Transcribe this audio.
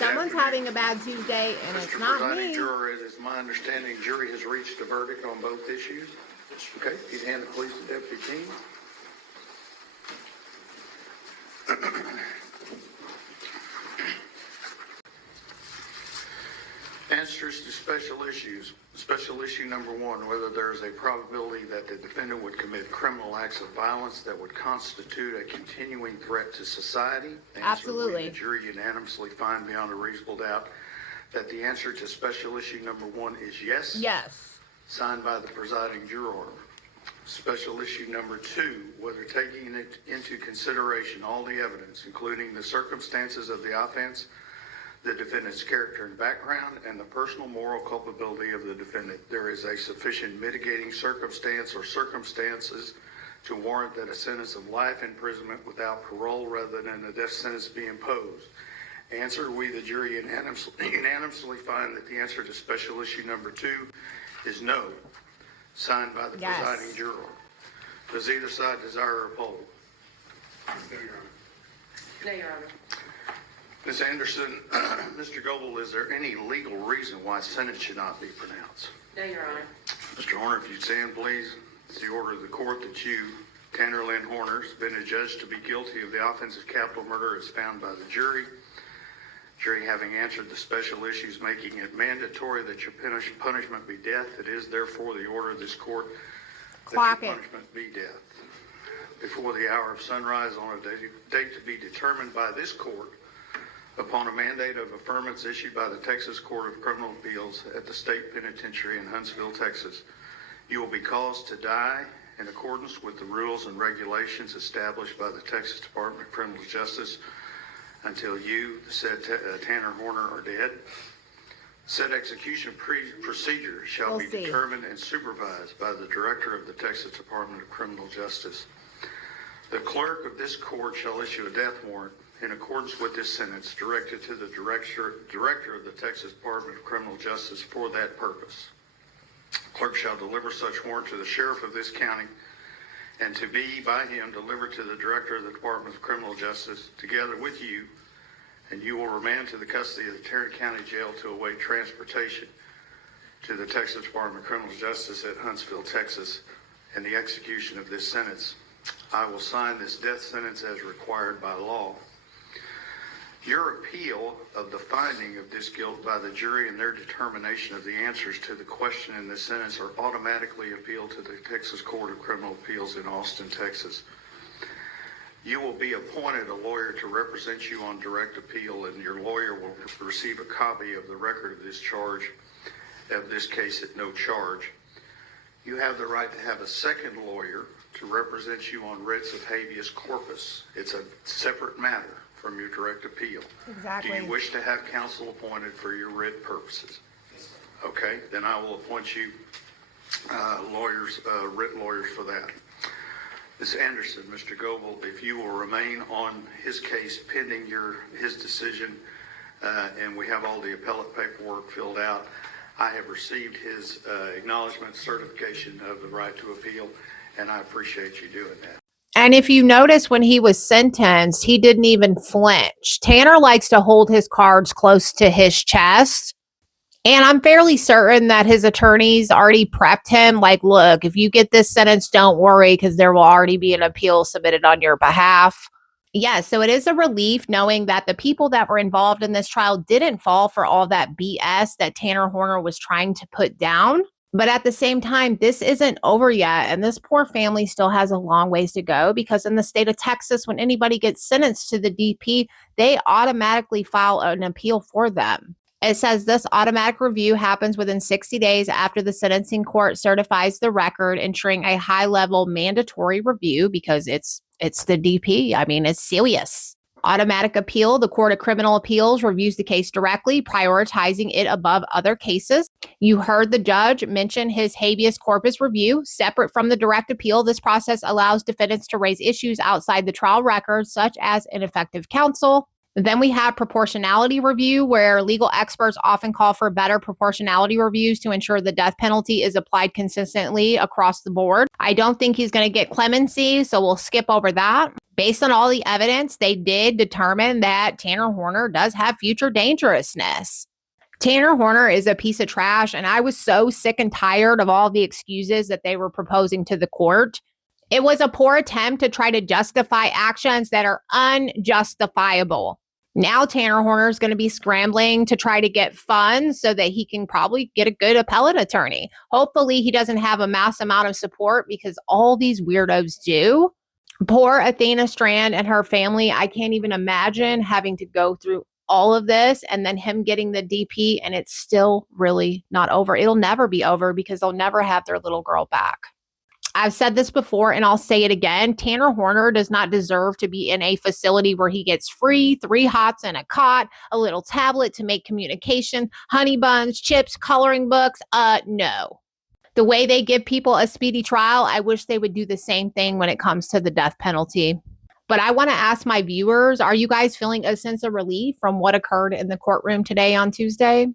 Someone's having a bad Tuesday, and it's not Presiding me. Juror, it is my understanding jury has reached a verdict on both issues. Okay, you hand it please to Deputy King. Answers to special issues. Special issue number 1, whether there is a probability that the defendant would commit criminal acts of violence that would constitute a continuing threat to society. Absolutely. The jury unanimously find beyond a reasonable doubt that the answer to special issue number 1 is yes. Yes. Signed by the presiding juror. Special issue number 2, whether taking into consideration all the evidence, including the circumstances of the offense, the defendant's character and background, and the personal moral culpability of the defendant, there is a sufficient mitigating circumstance or circumstances to warrant that a sentence of life imprisonment without parole rather than a death sentence be imposed. Answer, we the jury unanimously find that the answer to special issue number 2 is no. Signed by the presiding juror. Does either side desire a poll? No, Your Honor. No, Your Honor. Ms. Anderson, Mr. Goebel, is there any legal reason why sentence should not be pronounced? No, Your Honor. Mr. Horner, if you'd stand, please. It's the order of the court that you, Tanner Lynn Horner, has been adjudged to be guilty of the offense of capital murder as found by the jury. Jury having answered the special issues, making it mandatory that your punishment be death. It is therefore the order of this court that your punishment be death. Before the hour of sunrise on a date to be determined by this court, upon a mandate of affirmance issued by the Texas Court of Criminal Appeals at the State Penitentiary in Huntsville, Texas, you will be caused to die in accordance with the rules and regulations established by the Texas Department of Criminal Justice until you, the said Tanner Horner, are dead. Said execution procedure shall be determined and supervised by the Director of the Texas Department of Criminal Justice. The clerk of this court shall issue a death warrant in accordance with this sentence directed to the Director of the Texas Department of Criminal Justice for that purpose. Clerk shall deliver such warrant to the Sheriff of this county and to be by him delivered to the Director of the Department of Criminal Justice together with you, and you will remand to the custody of the Tarrant County Jail to await transportation to the Texas Department of Criminal Justice at Huntsville, Texas, and the execution of this sentence. I will sign this death sentence as required by law. Your appeal of the finding of this guilt by the jury and their determination of the answers to the question in this sentence are automatically appealed to the Texas Court of Criminal Appeals in Austin, Texas. You will be appointed a lawyer to represent you on direct appeal, and your lawyer will receive a copy of the record of this charge, of this case at no charge. You have the right to have a second lawyer to represent you on writs of habeas corpus. It's a separate matter from your direct appeal. Exactly. Do you wish to have counsel appointed for your writ purposes? Okay, then I will appoint you writ lawyers for that. Ms. Anderson, Mr. Goebel, if you will remain on his case pending his decision, and we have all the appellate paperwork filled out, I have received his acknowledgement certification of the right to appeal, and I appreciate you doing that. And if you notice, when he was sentenced, he didn't even flinch. Tanner likes to hold his cards close to his chest. And I'm fairly certain that his attorneys already prepped him. Like, look, if you get this sentence, don't worry, because there will already be an appeal submitted on your behalf. Yeah, so it is a relief knowing that the people that were involved in this trial didn't fall for all that BS that Tanner Horner was trying to put down. But at the same time, this isn't over yet. And this poor family still has a long ways to go, because in the state of Texas, when anybody gets sentenced to the DP, they automatically file an appeal for them. It says this automatic review happens within 60 days after the sentencing court certifies the record, ensuring a high-level mandatory review because it's the DP. I mean, it's serious. Automatic appeal. The Court of Criminal Appeals reviews the case directly, prioritizing it above other cases. You heard the judge mention his habeas corpus review. Separate from the direct appeal, this process allows defendants to raise issues outside the trial record, such as ineffective counsel. Then we have proportionality review, where legal experts often call for better proportionality reviews to ensure the death penalty is applied consistently across the board. I don't think he's going to get clemency, so we'll skip over that. Based on all the evidence, they did determine that Tanner Horner does have future dangerousness. Tanner Horner is a piece of trash, and I was so sick and tired of all the excuses that they were proposing to the court. It was a poor attempt to try to justify actions that are unjustifiable. Now Tanner Horner is going to be scrambling to try to get funds so that he can probably get a good appellate attorney. Hopefully he doesn't have a mass amount of support because all these weirdos do. Poor Athena Strand and her family, I can't even imagine having to go through all of this and then him getting the DP, and it's still really not over. It'll never be over because they'll never have their little girl back. I've said this before and I'll say it again. Tanner Horner does not deserve to be in a facility where he gets free 3 hots and a cot, a little tablet to make communication, honey buns, chips, coloring books. No. The way they give people a speedy trial, I wish they would do the same thing when it comes to the death penalty. But I want to ask my viewers, are you guys feeling a sense of relief from what occurred in the courtroom today on Tuesday?